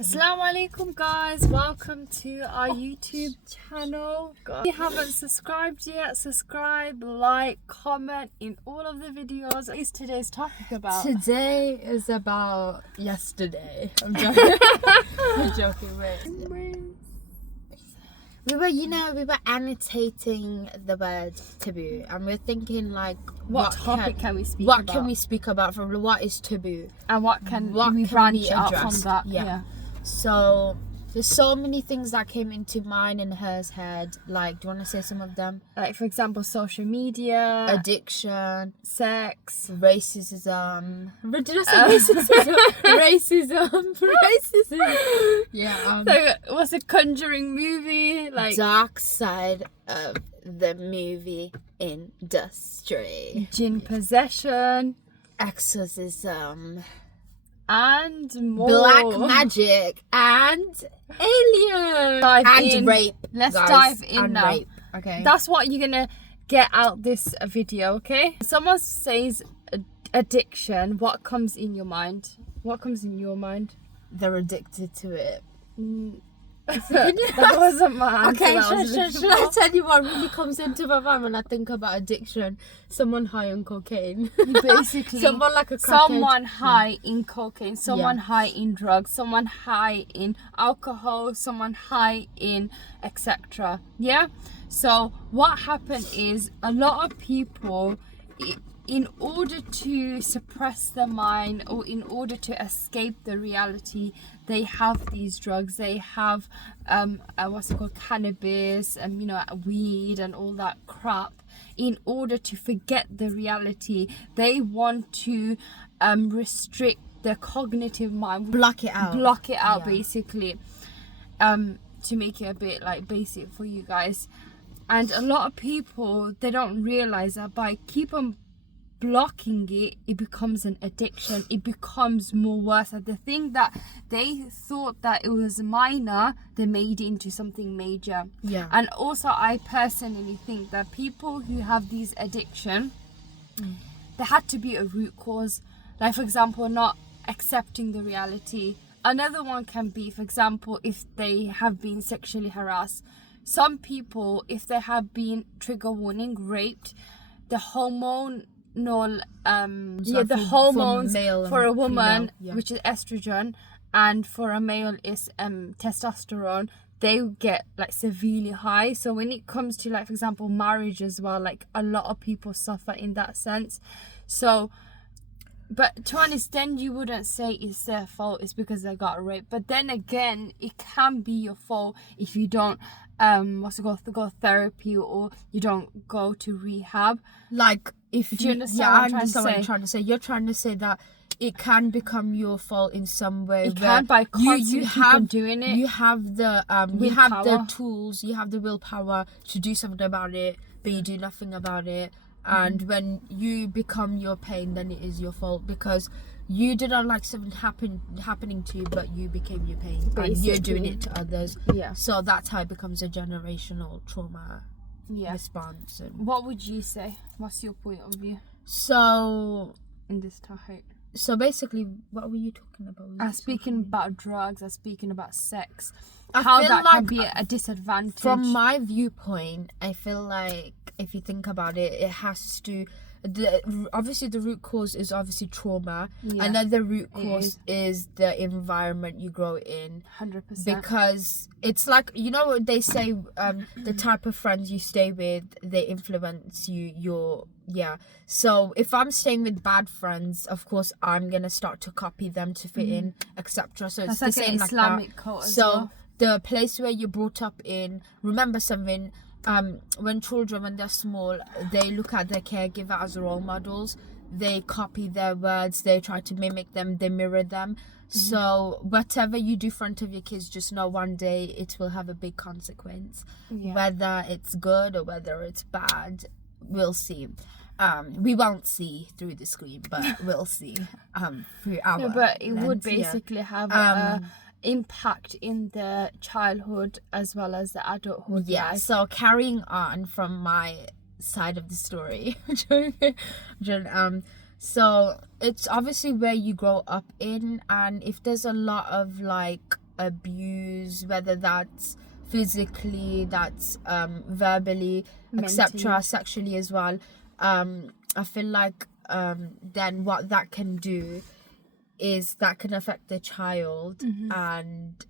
Assalamu alaikum guys, welcome to our YouTube channel. If you haven't subscribed yet, subscribe, like, comment in all of the videos. What is today's topic about? Today is about yesterday. I'm joking. I'm joking, wait. We were annotating the word taboo, and we're thinking like, what topic can we speak about? What can we speak about? From what is taboo, and what can we branch out from that? Yeah. So there's so many things that came into mine and her's head. Like, do you want to say some of them? Like, for example, social media, addiction, sex, racism. Did I say racism? Racism. Yeah. So, what's a Conjuring movie? Like, dark side of the movie industry. Jinn possession, exorcism, and more. Black magic and aliens and rape. Let's guys, dive in and now. Rape. Okay. That's what you're gonna get out this video, okay? Someone says addiction, what comes in your mind? What comes in your mind? They're addicted to it. That wasn't my answer. Okay, should I tell you what really comes into my mind when I think about addiction? Someone high on cocaine. Basically, someone like a crackhead. Someone high in cocaine, someone high in drugs, someone high in alcohol, someone high in etc. Yeah? So what happened is a lot of people, in order to suppress their mind or in order to escape the reality, they have these drugs. They have what's it called, cannabis and weed and all that crap. In order to forget the reality, they want to restrict their cognitive mind, block it out basically, to make it a bit like basic for you guys. And a lot of people, they don't realize that by keep on blocking it, it becomes an addiction. It becomes more worse. And the thing that they thought that it was minor, they made it into something major. Yeah. And also, I personally think that people who have these addiction, there had to be a root cause. Like, for example, not accepting the reality. Another one can be, for example, if they have been sexually harassed. Some people, if they have been, trigger warning, raped, the hormones for a woman, which is estrogen, and for a male is testosterone, they get like severely high. So when it comes to, like, for example, marriage as well, like a lot of people suffer in that sense. So, but to an extent, you wouldn't say it's their fault, it's because they got raped. But then again, it can be your fault if you don't go therapy or you don't go to rehab. Like, if do you understand I what I'm trying to say? You're trying to say that it can become your fault in some way. It can, by constantly doing it. You have the you have the tools, you have the willpower to do something about it, but you do nothing about it. And when you become your pain, then it is your fault, because you didn't like something happening to you, but you became your pain. Basically. And you're doing it to others. Yeah. So that's how it becomes a generational trauma response. And what would you say? What's your point of view? So in this topic. So basically, what were you talking about? I'm speaking about drugs. I'm speaking about sex. How that can be a disadvantage. From my viewpoint, I feel like if you think about it, it has to. Obviously, the root cause is obviously trauma, and then the root cause is the environment you grow in. 100%. Because it's like, what they say, the type of friends you stay with, they influence you. So if I'm staying with bad friends, of course I'm gonna start to copy them to fit in, etc. So it's the same like Islamic cult as well. The place where you're brought up in, remember something. When children, when they're small, they look at their caregiver as role models. They copy their words, they try to mimic them, they mirror them. So whatever you do in front of your kids, just know one day it will have a big consequence. Whether it's good or whether it's bad, we'll see. We won't see through the screen, but we'll see through our but it lens, would basically have impact in the childhood as well as the adulthood life. So carrying on from my side of the story, so it's obviously where you grow up in, and if there's a lot of like abuse, whether that's physically, that's verbally, etc., sexually as well, I feel like then what that can do is that can affect the child, and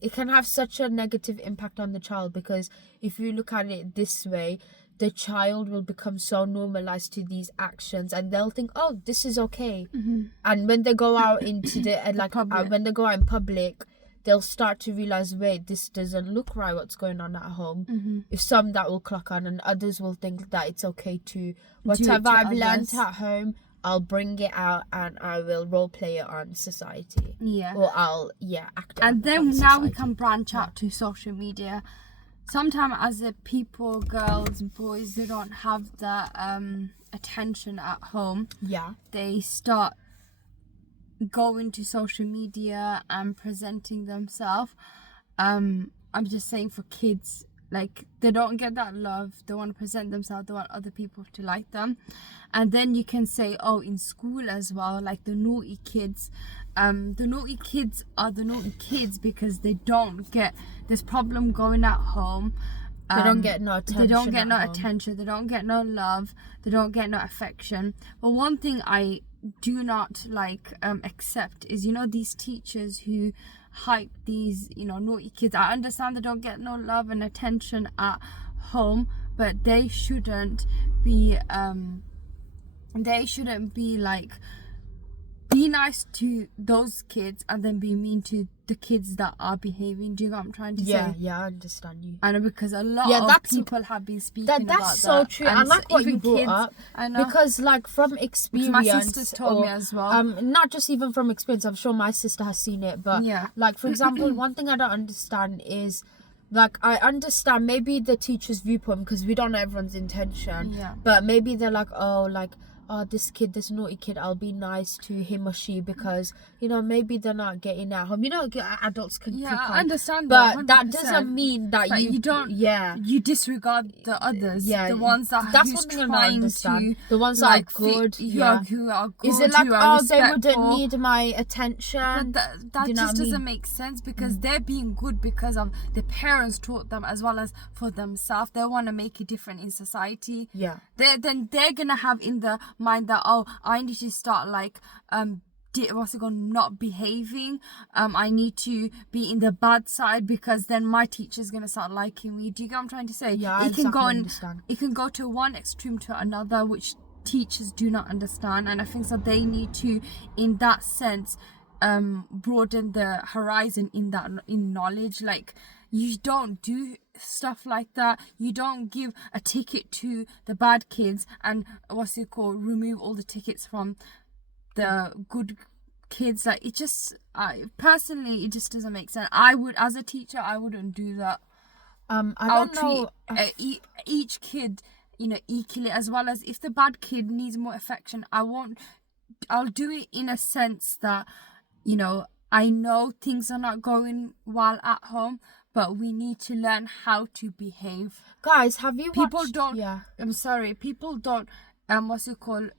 it can have such a negative impact on the child, because if you look at it this way, the child will become so normalized to these actions, and they'll think, oh, this is okay. And when they go out into the when they go out in public, they'll start to realize, wait, this doesn't look right, what's going on at home. If some that will clock on, and others will think that it's okay to whatever I've learned at home, I'll bring it out and I will role play it on society. Or I'll act. And then now we can branch out to social media. Sometimes as a people, girls, boys, they don't have the attention at home. They start going to social media and presenting themselves. I'm just saying, for kids, like, they don't get that love, they want to present themselves, they want other people to like them. And then you can say, oh, in school as well, like the naughty kids are the naughty kids because they don't get this problem going at home. They don't get no attention. They don't get no attention. They don't get no love. They don't get no affection. But one thing I do not accept is, these teachers who hype these, naughty kids. I understand they don't get no love and attention at home, but they shouldn't be like, be nice to those kids and then be mean to the kids that are behaving. Do you know what I'm trying to say? Yeah, I understand you. I know, because a lot of people have been speaking about that. That's so true. And I like what you brought up. I know. Because, like, from experience, my sisters told me as well. Not just even from experience, I'm sure my sister has seen it. But, like, for example, one thing I don't understand is, like, I understand maybe the teacher's viewpoint, because we don't know everyone's intention. But maybe they're like, oh, this kid, this naughty kid, I'll be nice to him or she because, maybe they're not getting at home. Adults can pick on. I understand that. But that doesn't mean that you don't... You disregard the others. The ones that... That's one thing I don't understand. The ones that are good. Who are good. Is it like, they wouldn't need my attention? But that just doesn't make sense, because they're being good because of the parents taught them, as well as for themselves. They want to make it different in society. They're going to have in the mind that, oh, I need to start not behaving. I need to be in the bad side, because then my teacher's gonna start liking me. Do you get what I'm trying to say? It can go to one extreme to another, which teachers do not understand. And I think so they need to, in that sense, broaden the horizon in knowledge. Like, you don't do stuff like that. You don't give a ticket to the bad kids and remove all the tickets from the good kids. Like, it just, personally, it just doesn't make sense. As a teacher, I wouldn't do that. I don't know. Each kid, equally, as well as if the bad kid needs more affection, I'll do it in a sense that, I know things are not going well at home, but we need to learn how to behave. Guys, have you people watched... don't people don't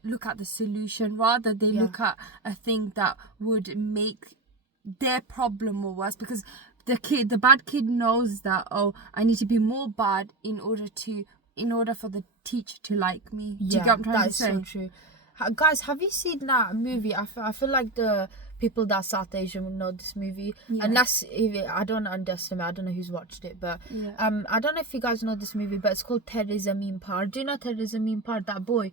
look at the solution. Rather, they look at a thing that would make their problem more worse, because the bad kid knows that, oh, I need to be more bad in order for the teacher to like me. Do you get what I'm trying to say? That's so true. Guys, have you seen that movie? I feel like the people that are South Asian will know this movie. Unless, I don't underestimate, I don't know who's watched it, but I don't know if you guys know this movie, but it's called Tere Zameen Par. Do you know Tere Zameen Par? That boy,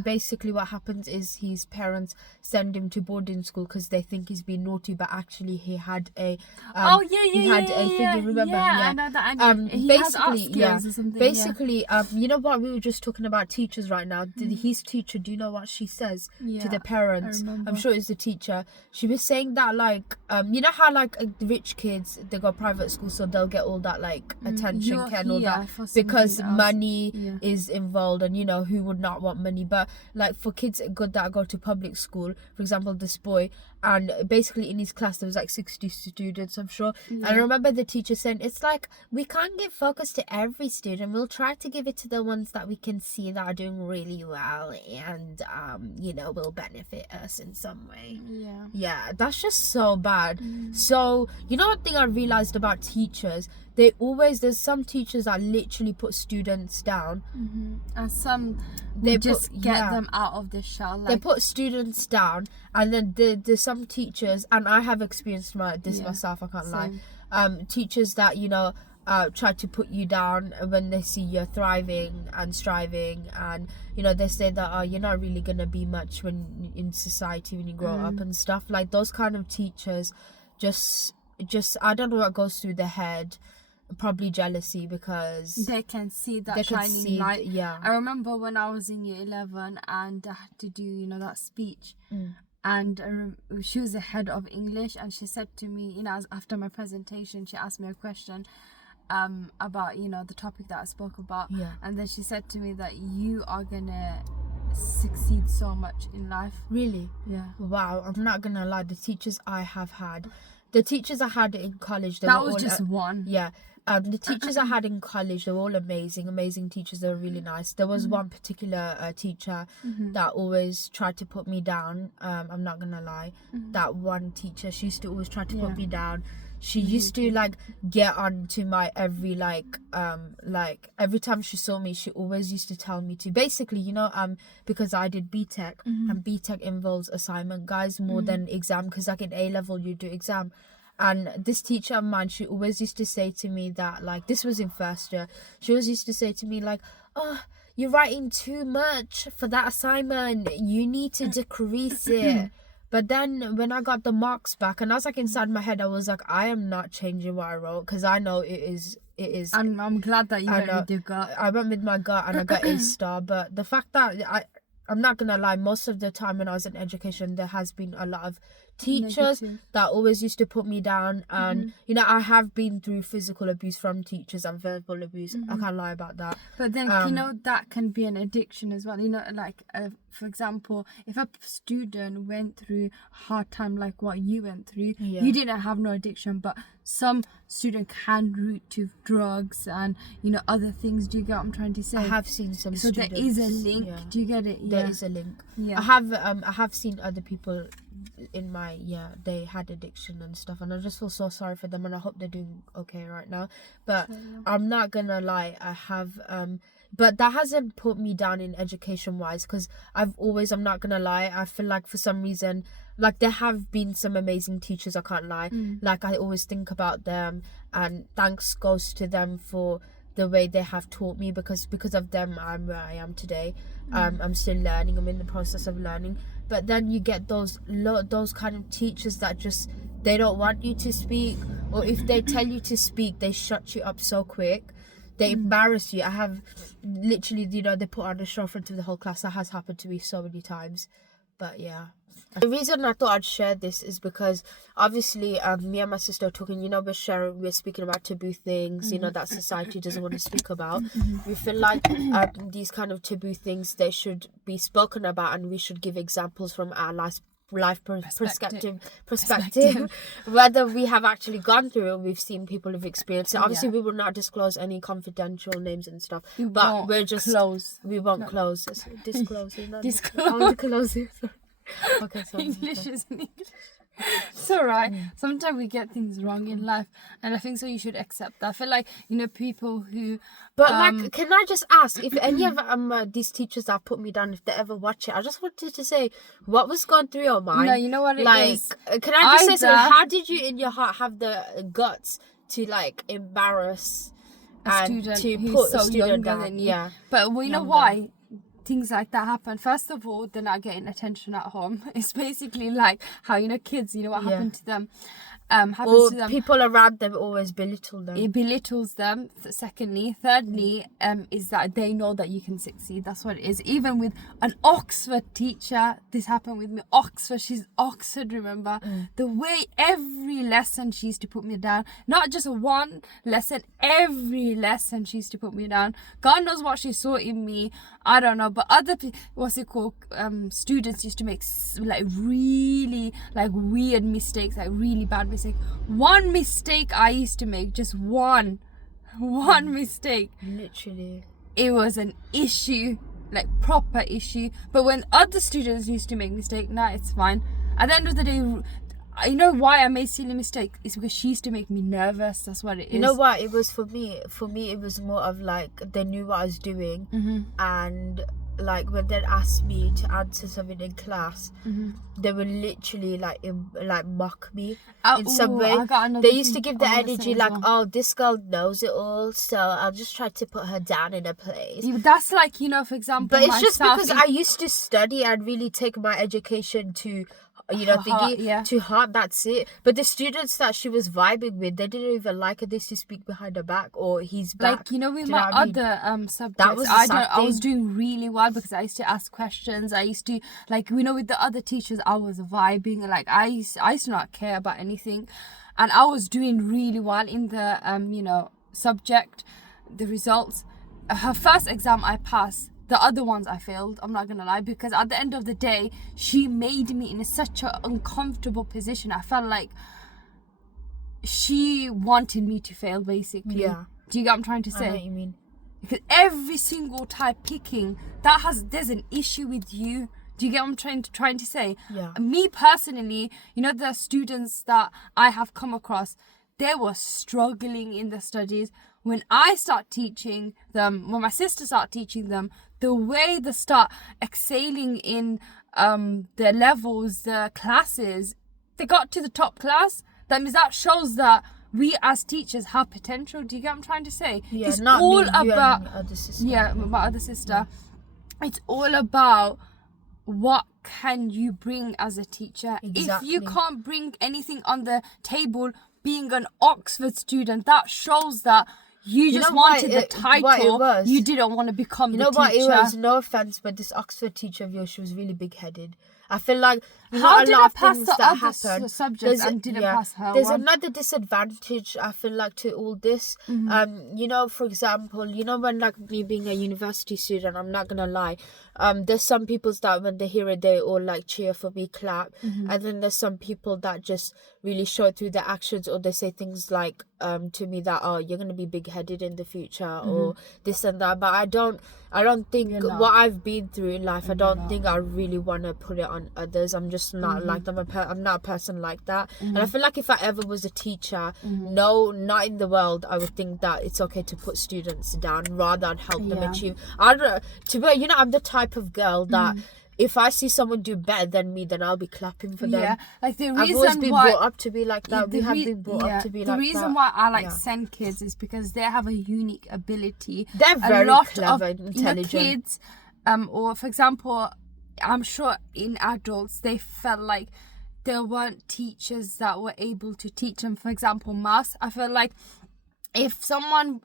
basically what happens is his parents send him to boarding school because they think he's been naughty, but actually he had a thing, remember? I know that. He has art skills or something. Basically, you know what, we were just talking about teachers right now. His teacher, do you know what she says to the parents? I'm sure it's the teacher. She was saying that, like, you know how, like, rich kids, they go private school, so they'll get all that, like, attention, care and all that, because money is involved, and, who would not want money? But, like, for kids good that go to public school, for example, this boy, and basically in his class there was like 60 students, I'm sure. And I remember the teacher saying, it's like, we can't give focus to every student, we'll try to give it to the ones that we can see that are doing really well and will benefit us in some way. Yeah, that's just so bad. So one thing I realized about teachers, there's some teachers that literally put students down, and some they just get them out of the shell. They put students down, and then there's some teachers, and I have experienced this myself, I can't lie, teachers that try to put you down when they see you're thriving and striving, and they say that you're not really gonna be much when in society when you grow up and stuff. Like those kind of teachers, just I don't know what goes through their head. Probably jealousy, because they can see that shining light. Yeah, I remember when I was in year 11 and I had to do that speech, and she was the head of English, and she said to me, after my presentation, she asked me a question about the topic that I spoke about, and then she said to me that you are gonna succeed so much in life. Really? Yeah. Wow, I'm not gonna lie, the teachers I have had, the teachers I had in college, that was just one. Yeah. The teachers I had in college, they were all amazing teachers. They were really nice. There was one particular teacher that always tried to put me down. I'm not gonna lie. That one teacher, she used to always try to put me down. She used to get on to my every every time she saw me, she always used to tell me to basically because I did BTEC, and BTEC involves assignment, guys, more than exam, because like in A-level you do exam. And this teacher of mine, she always used to say to me that, this was in first year, she always used to say to me oh, you're writing too much for that assignment, you need to decrease it. But then when I got the marks back, and I was inside my head, I was I am not changing what I wrote, because I know it is. And I'm glad that you went with your gut. I went with my gut and I got A star. But the fact that I'm not gonna lie, most of the time when I was in education, there has been a lot of teachers that always used to put me down, and I have been through physical abuse from teachers and verbal abuse. I can't lie about that. But then that can be an addiction as well. For example, if a student went through hard time like what you went through, you didn't have no addiction, but some student can route to drugs and other things. Do you get what I'm trying to say? I have seen some students. So there is a link. Do you get it? There is a link. Yeah. I have seen other people in my they had addiction and stuff, and I just feel so sorry for them, and I hope they're doing okay right now. But I'm not gonna lie, I have but that hasn't put me down in education wise, because I'm not gonna lie, I feel like for some reason, there have been some amazing teachers, I can't lie. I always think about them, and thanks goes to them for the way they have taught me, because of them I'm where I am today. I'm still learning, I'm in the process of learning. But then you get those kind of teachers that just, they don't want you to speak, or if they tell you to speak, they shut you up so quick. They embarrass you. I have literally, they put on a show in front of the whole class. That has happened to me so many times. But yeah. The reason I thought I'd share this is because obviously me and my sister are talking, we're speaking about taboo things, that society doesn't want to speak about. We feel like these kind of taboo things, they should be spoken about, and we should give examples from our life perspective, whether we have actually gone through it, we've seen people have experienced it. Obviously we will not disclose any confidential names and stuff, but we won't close. Disclose. Okay, so English is English. It's alright. Sometimes we get things wrong in life, and I think so you should accept that. I feel like people who can I just ask if any of these teachers that put me down, if they ever watch it, I just wanted to say, what was going through your mind? No, you know what it is. Can I just say something? How did you in your heart have the guts to embarrass a student to put so a student down than you? Yeah, but you know why things like that happen? First of all, they're not getting attention at home. It's basically like how kids, what happened to them. Happens to them. People around them always belittle them. It belittles them. Secondly, thirdly, is that they know that you can succeed. That's what it is. Even with an Oxford teacher, this happened with me. She's Oxford, remember? The way every lesson she used to put me down, not just one lesson, every lesson she used to put me down. God knows what she saw in me. I don't know, but other students used to make like really like weird mistakes, like really bad mistakes. One mistake I used to make, just one mistake, literally, it was an issue, like proper issue. But when other students used to make mistake, nah, it's fine. At the end of the day, you know why I made silly mistake? It's because she used to make me nervous. That's what it is. You know what? It was for me, it was more of like, they knew what I was doing. And like when they asked me to answer something in class, they would literally like mock me in some way. They used to give the energy like, oh, this girl knows it all, so I'll just try to put her down in a place. That's like, you know, for example, but it's just because I used to study and really take my education to, you know, to heart. That's it. But the students that she was vibing with, they didn't even like her. They used to speak behind her back, or he's back. Like, you know, with my other subjects, I was doing really well because I used to ask questions. I used to, like, you know, with the other teachers, I was vibing. Like, I used to not care about anything, and I was doing really well in the you know, subject. The results, her first exam I passed. The other ones I failed, I'm not gonna lie, because at the end of the day, she made me in such an uncomfortable position. I felt like she wanted me to fail, basically. Yeah. Do you get what I'm trying to say? I know what you mean. Because every single type picking, there's an issue with you. Do you get what I'm trying to say? Yeah. Me personally, you know, the students that I have come across, they were struggling in their studies. When I start teaching them, when my sister start teaching them, the way they start excelling in their levels, the classes, they got to the top class. That means that shows that we as teachers have potential. Do you get what I'm trying to say? Yeah, it's not all me, about you and my other sister. Yeah, my other sister. Yeah. It's all about what can you bring as a teacher. Exactly. If you can't bring anything on the table, being an Oxford student, that shows that you just wanted the title. You didn't want to become the teacher. You know what it was? No offense, but this Oxford teacher of yours, she was really big-headed. I feel like, you know, how a did lot I of pass things the that other happen, subjects and didn't pass her There's one? another disadvantage, I feel like, to all this. You know, for example, you know, when like me being a university student, I'm not gonna lie, there's some people that when they hear it, they all like cheer for me, clap, and then there's some people that just really show it through their actions, or they say things like to me that, oh, you're gonna be big-headed in the future, or this and that. But I don't think what I've been through in life, I don't think I really want to put it on others. I'm just not like them. I'm not a person like that. And I feel like if I ever was a teacher, no, not in the world, I would think that it's okay to put students down rather than help them achieve. You know, I'm the type of girl that if I see someone do better than me, then I'll be clapping for them. Yeah, like the reason I've always been brought up to be like that. We have been brought up to be like that. The reason why I like send kids is because they have a unique ability. They're very clever, intelligent. You know, kids, or for example, I'm sure in adults they felt like there weren't teachers that were able to teach them. For example, maths. I feel like if someone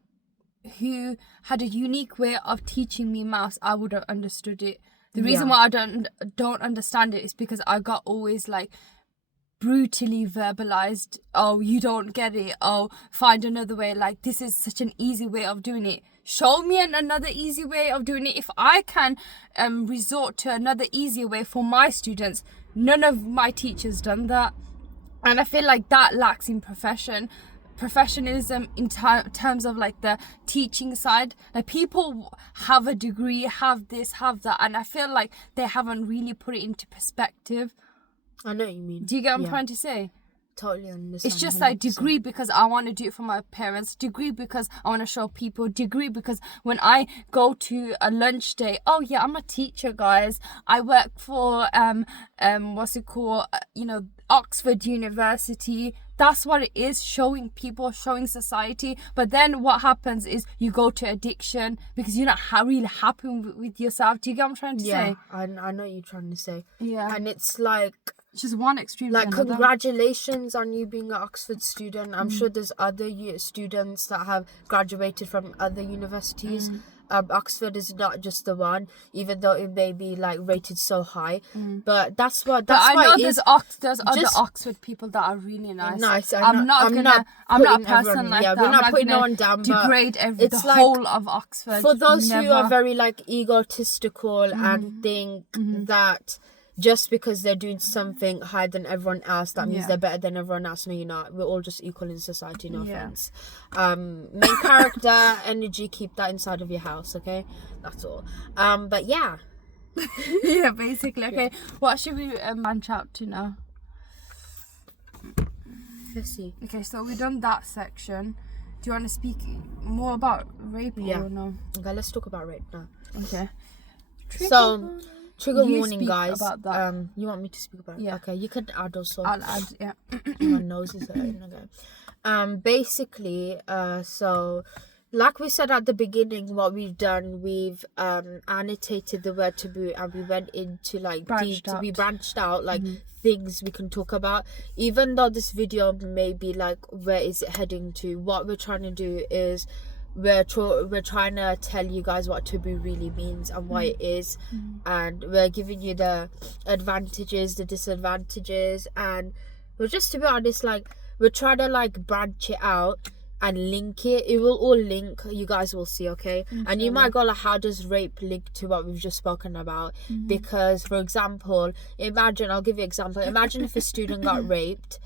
who had a unique way of teaching me maths, I would have understood it. The reason why I don't understand it is because I got always like brutally verbalized. Oh, you don't get it. Oh, find another way. Like, this is such an easy way of doing it. Show me another easy way of doing it. If I can resort to another easier way for my students, none of my teachers done that. And I feel like that lacks in professionalism in terms of like the teaching side. Like, people have a degree, have this, have that, and I feel like they haven't really put it into perspective. I know what you mean. Do you get what I'm trying to say? Totally understand. It's just 100%. Like degree because I want to do it for my parents, degree because I want to show people, degree because when I go to a lunch day, oh yeah, I'm a teacher, guys. I work for Oxford University. That's what it is, showing people, showing society. But then what happens is you go to addiction because you're not really happy with yourself. Do you get what I'm trying to say? Yeah, I know what you're trying to say. Yeah. And it's like, just one extreme. Like, congratulations on you being an Oxford student. I'm sure there's other students that have graduated from other universities. Oxford is not just the one, even though it may be like rated so high. But that's why there's other Oxford people that are really nice. I'm not a person like that. We're not I'm putting no gonna one down, degrade but the whole of Oxford. For those who are very like egotistical and think that just because they're doing something higher than everyone else, that means they're better than everyone else. No, you're not. We're all just equal in society, no offense. Main character, energy, keep that inside of your house, okay? That's all. But yeah. Yeah, basically. Okay, what should we branch out to now? Let's see. Okay, so we've done that section. Do you want to speak more about rape or no? Okay, let's talk about rape now. Okay. Trigger warning, guys. About that. You want me to speak about it? Yeah. Okay, you can add also. I'll add, yeah. My nose is hurting. Okay. Basically, so like we said at the beginning, what we've done, we've annotated the word taboo, and we went into like we branched out like things we can talk about. Even though this video may be like, where is it heading to? What we're trying to do is we're trying to tell you guys what taboo really means and what it is, and we're giving you the advantages, the disadvantages, and we're just, to be honest, like we're trying to like branch it out and link it. It will all link, you guys will see, okay? And you might go like, how does rape link to what we've just spoken about? Because, for example, I'll give you an example. Imagine if a student got raped,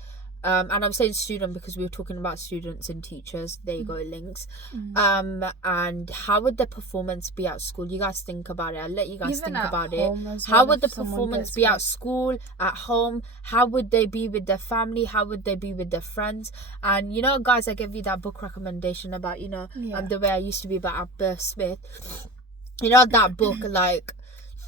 and I'm saying student because we were talking about students and teachers. There you go, it links. And how would the performance be at school? You guys think about it. I'll let you guys think about it. How would the performance be at school, at home? How would they be with their family? How would they be with their friends? And you know, guys, I gave you that book recommendation about, you know, the way I used to be about Abba Smith. You know, that book, like,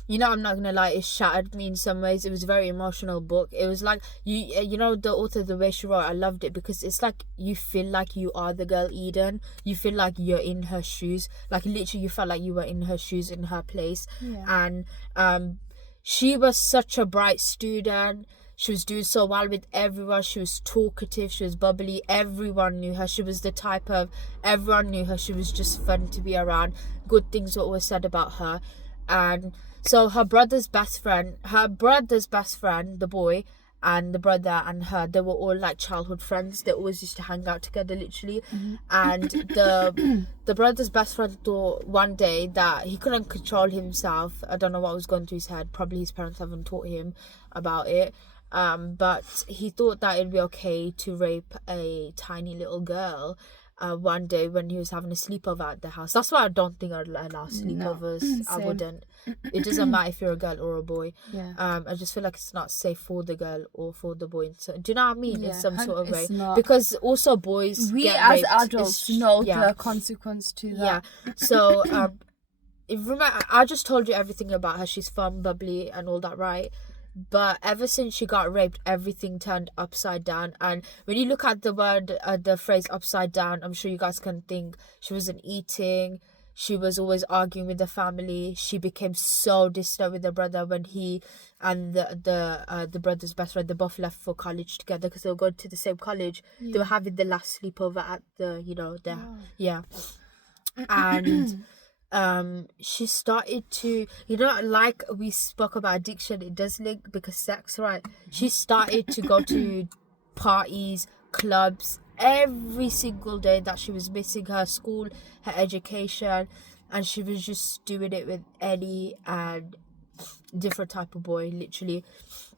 you know, I'm not gonna lie, it shattered me in some ways. It was a very emotional book. It was like, you know, the author, the way she wrote, I loved it because it's like you feel like you are the girl Eden. You feel like you're in her shoes. Like literally, you felt like you were in her shoes, in her place. And she was such a bright student. She was doing so well with everyone. She was talkative. She was bubbly. Everyone knew her. She was the type of, everyone knew her. She was just fun to be around. Good things were always said about her. And so her brother's best friend, the boy, and the brother and her, they were all like childhood friends. They always used to hang out together, literally. And the brother's best friend thought one day that he couldn't control himself. I don't know what was going through his head. Probably his parents haven't taught him about it. But he thought that it'd be okay to rape a tiny little girl one day when he was having a sleepover at the house. That's why I don't think I'd allow sleepovers. No. I wouldn't. It doesn't matter if you're a girl or a boy. I just feel like it's not safe for the girl or for the boy. So, do you know what I mean? In some sort of way. Not. Because also boys get as raped. Adults know the consequence to that. So remember, I just told you everything about her. She's fun, bubbly and all that, right? But ever since she got raped, everything turned upside down. And when you look at the word, the phrase upside down, I'm sure you guys can think she wasn't eating. She was always arguing with the family. She became so distant with her brother when he and the brother's best friend, they both left for college together because they were going to the same college. They were having the last sleepover at the, you know, and she started to, you know, like we spoke about addiction, it does link because sex, right? She started to go to parties, clubs every single day that she was missing her school, her education, and she was just doing it with any and different type of boy, literally.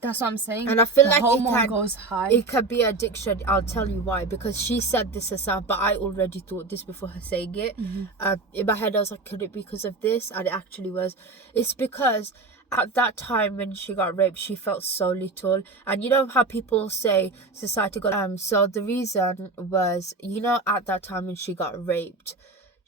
That's what I'm saying. And I feel the like hormone goes high. It could be addiction. I'll tell you why. Because she said this herself, but I already thought this before her saying it. In my head, I was like, could it be because of this? And it actually was. It's because at that time when she got raped, she felt so little. And you know how people say society got... So the reason was, you know, at that time when she got raped,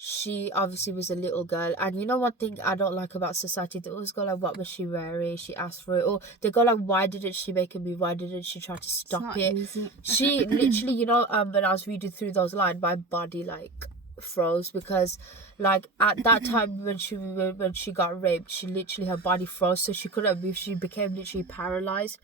she obviously was a little girl. And you know one thing I don't like about society, they always go like, what was she wearing? She asked for it. Or they go like, why didn't she make a move? Why didn't she try to stop it? Easy. She literally, you know, when I was reading through those lines, my body like froze, because like at that time when she got raped, she literally, her body froze, so she couldn't move. She became literally paralyzed.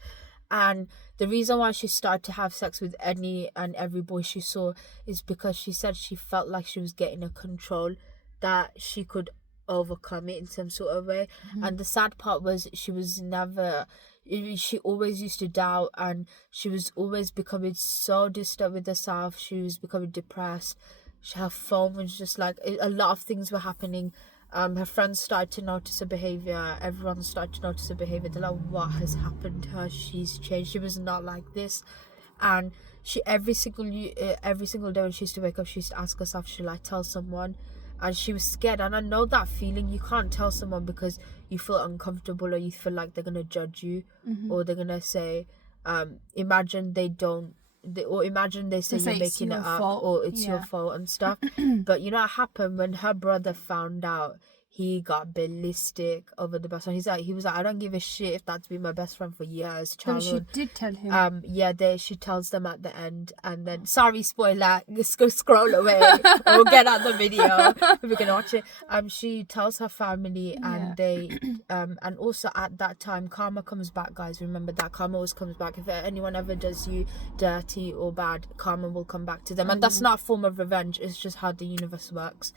And the reason why she started to have sex with any and every boy she saw is because she said she felt like she was getting a control, that she could overcome it in some sort of way. And the sad part was she always used to doubt, and she was always becoming so distant with herself. She was becoming depressed. Her phone was just like, a lot of things were happening. Her friends started to notice her behavior. Everyone started to notice her behavior. They're like, what has happened to her? She's changed. She was not like this. And she every single day when she used to wake up, she used to ask herself, should I tell someone? And she was scared. And I know that feeling. You can't tell someone because you feel uncomfortable, or you feel like they're gonna judge you, or they're gonna say, imagine they say you're making it up, or it's your fault and stuff. But you know what happened when her brother found out? He got ballistic over the best friend. He was like, I don't give a shit if that's been my best friend for years. Childhood. But she did tell him. She tells them at the end, and then sorry, spoiler. Just go scroll away. We'll get out the video if we can watch it. She tells her family, and they, and also at that time, karma comes back, guys. Remember that karma always comes back. If anyone ever does you dirty or bad, karma will come back to them, and that's not a form of revenge. It's just how the universe works.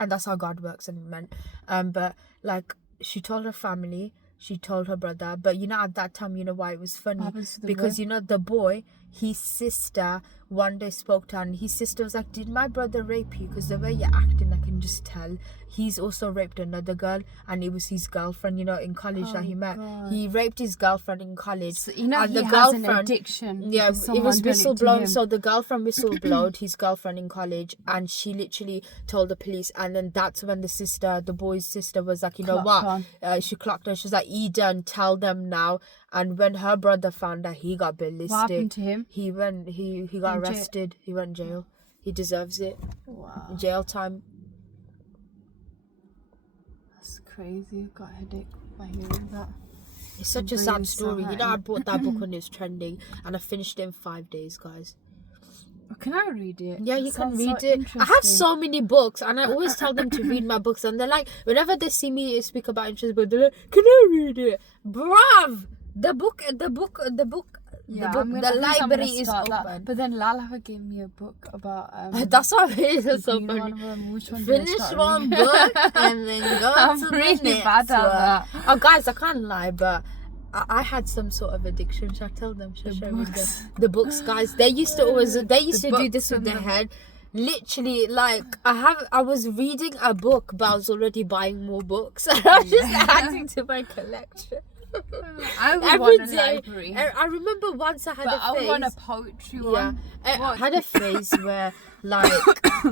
And that's how God works and meant. But like, she told her family, she told her brother, but you know, at that time, you know why it was funny? Because you know, the boy, his sister one day spoke to her, and his sister was like, did my brother rape you? Because the way you're acting, I can just tell. He's also raped another girl, and it was his girlfriend, you know, in college that he met. God. He raped his girlfriend in college. So, you know, and he the has girlfriend, an addiction. Yeah, it was whistleblown. So the girlfriend whistleblowed his girlfriend in college, and she literally told the police. And then that's when the boy's sister was like, you know what? She clocked her. She was like, Eden, tell them now. And when her brother found out, he got ballistic. What happened to him? He got arrested. He went in jail. He deserves it. Wow. Jail time. That's crazy. I got a headache by hearing that. It's such a sad story. You know, I bought that book when it was trending, and I finished it in 5 days, guys. Can I read it? Yeah, you can read it. I have so many books, and I always tell them to read my books, and they're like, whenever they see me speak about interesting books, they're like, can I read it? Bruv! The book, Yeah, the library is open. That. But then Lala gave me a book about that's what it is. So funny. Finish one book and then go I'm to really the next bad at that. Oh, guys, I can't lie, but I had some sort of addiction. Should I tell them? The books, guys. They used to do this with their head. Literally, like, I was reading a book, but I was already buying more books. I was just adding to my collection. I would want a library. I remember once I had a phase. I want a poetry one. I had a phase where, like,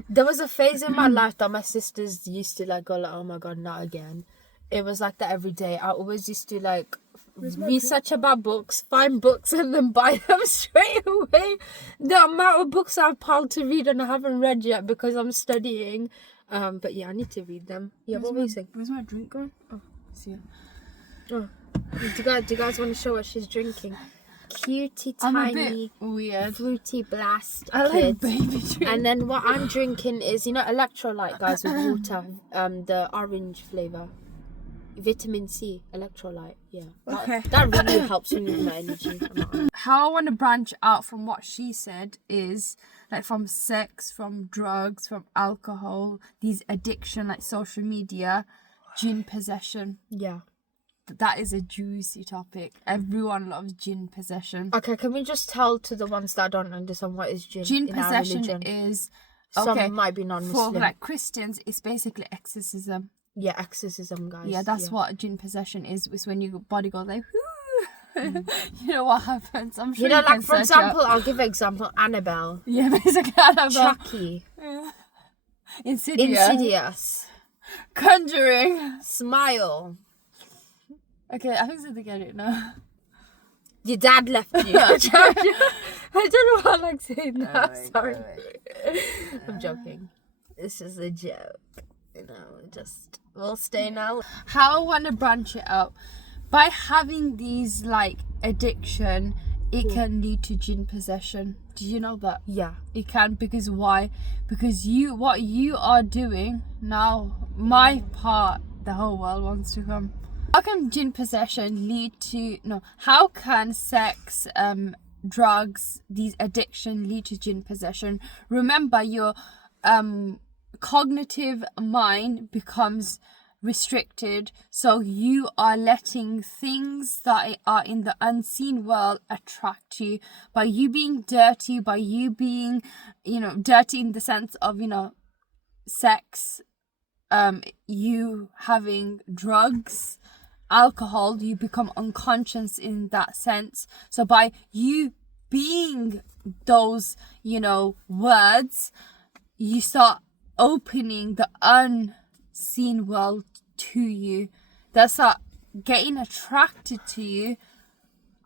there was a phase in my life that my sisters used to, like, go like, oh my god, not again. It was like that every day. I always used to, like, research about books, find books, and then buy them straight away. The amount of books I've piled to read and I haven't read yet because I'm studying. But yeah, I need to read them. Yeah, what were you saying? Where's my drink going? Oh, see ya. Oh. Do you guys want to show what she's drinking? Cutie tiny weird fruity blast. I like baby drink. And then what I'm drinking is, you know, electrolyte, guys, with water. The orange flavour. Vitamin C, electrolyte. Yeah. Okay. That really helps me with my energy. How I want to branch out from what she said is, like, from sex, from drugs, from alcohol, these addiction, like social media, jinn possession. Yeah. That is a juicy topic. Everyone loves jinn possession. Okay, can we just tell to the ones that don't understand what is jinn? Jinn possession is, okay, some might be non-Muslim. For like Christians, it's basically exorcism. Yeah, exorcism, guys. Yeah, that's what jinn possession is. It's when your body goes like, you know what happens. I'm sure you know, like, for example, I'll give an example. Annabelle. Yeah, basically Annabelle. Chucky. Yeah. Insidious. Conjuring. Smile. Okay, I think so to get it now. Your dad left you. I don't know how I like saying that. Sorry. I'm joking. This is a joke. You know, we'll stay now. How I want to branch it out. By having these, like, addiction, it can lead to jinn possession. Did you know that? Yeah. It can, because why? Because what you are doing now, my part, the whole world wants to come. How can jinn possession lead to, how can sex, drugs, these addiction lead to jinn possession? Remember, you're cognitive mind becomes restricted, so you are letting things that are in the unseen world attract you. By you being dirty, by you being, dirty in the sense of, sex, you having drugs, alcohol, you become unconscious in that sense. So by you being those, words, you start opening the unseen world to you. That's getting attracted to you,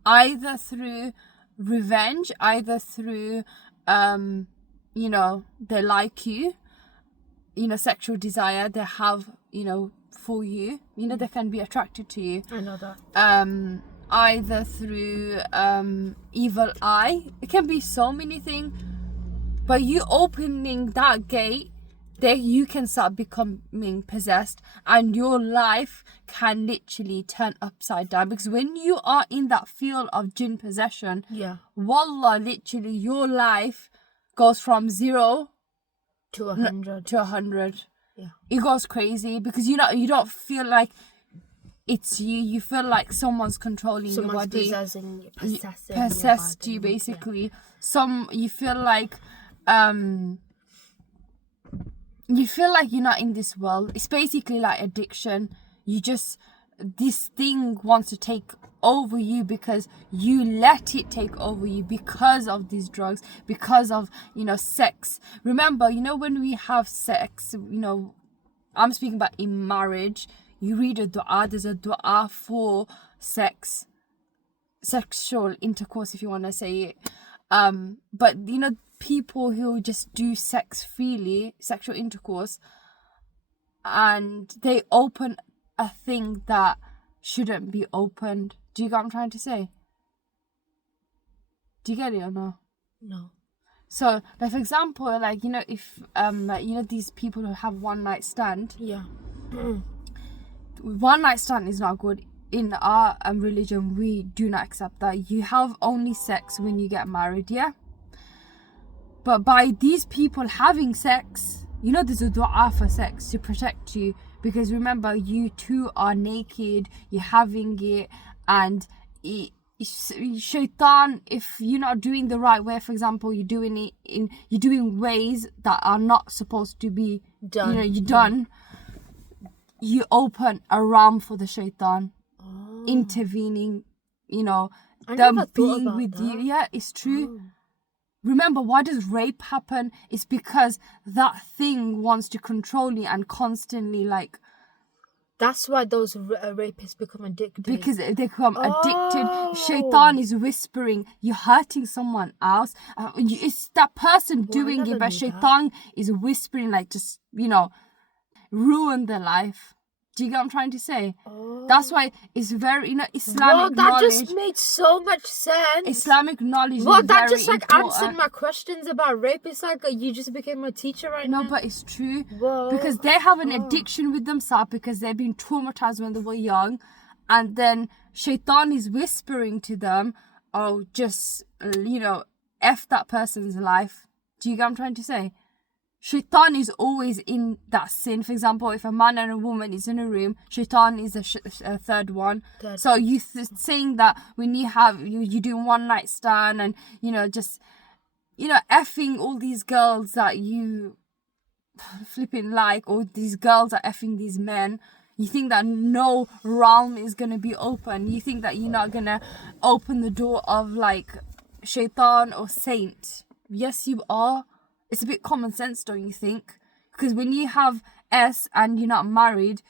either through revenge, either through they like you, sexual desire they have, for you, they can be attracted to you. I know that. Either through evil eye. It can be so many things, but you opening that gate, there you can start becoming possessed, and your life can literally turn upside down. Because when you are in that field of jinn possession, wallah, literally your life goes from 0 to 100. To 100. Yeah. It goes crazy because you don't feel like it's you. You feel like someone's controlling your body. Possessed you, basically. Yeah. You feel like you're not in this world. It's basically like addiction. This thing wants to take over you because you let it take over you because of these drugs, because of, sex. Remember, when we have sex, I'm speaking about in marriage, you read a dua, there's a dua for sexual intercourse, if you want to say it. But, people who just do sex freely, sexual intercourse, and they open a thing that shouldn't be opened. Do you get what I'm trying to say? Do you get it or no? No. So, like, for example, if these people who have one night stand. Yeah. One night stand is not good. In our religion, we do not accept that. You have only sex when you get married, yeah? But by these people having sex, there's a dua for sex to protect you. Because remember, you two are naked, you're having it, and shaitan, if you're not doing the right way, for example, you're doing ways that are not supposed to be done, you open a realm for the shaitan intervening, them being with you. Yeah, it's true. Remember, why does rape happen? It's because that thing wants to control you and constantly, That's why those rapists become addicted. Because they become addicted. Shaitan is whispering, you're hurting someone else. It's that person doing it, but shaitan is whispering, just, ruin their life. Do you get what I'm trying to say? That's why it's very, Islamic knowledge. That just made so much sense. Islamic knowledge is that very just important. answered my questions about rape. It's like you just became a teacher right now. No, but it's true. Whoa. Because they have an addiction with themselves because they've been traumatized when they were young. And then shaitan is whispering to them, just, F that person's life. Do you get what I'm trying to say? Shaitan is always in that sin. For example, if a man and a woman is in a room, shaitan is a third one. So you saying that when you do one night stand and, just, effing all these girls that you flipping like, or these girls are effing these men, you think that no realm is going to be open. You think that you're not going to open the door of shaitan or saint. Yes, you are. It's a bit common sense, don't you think? Because when you have S and you're not married,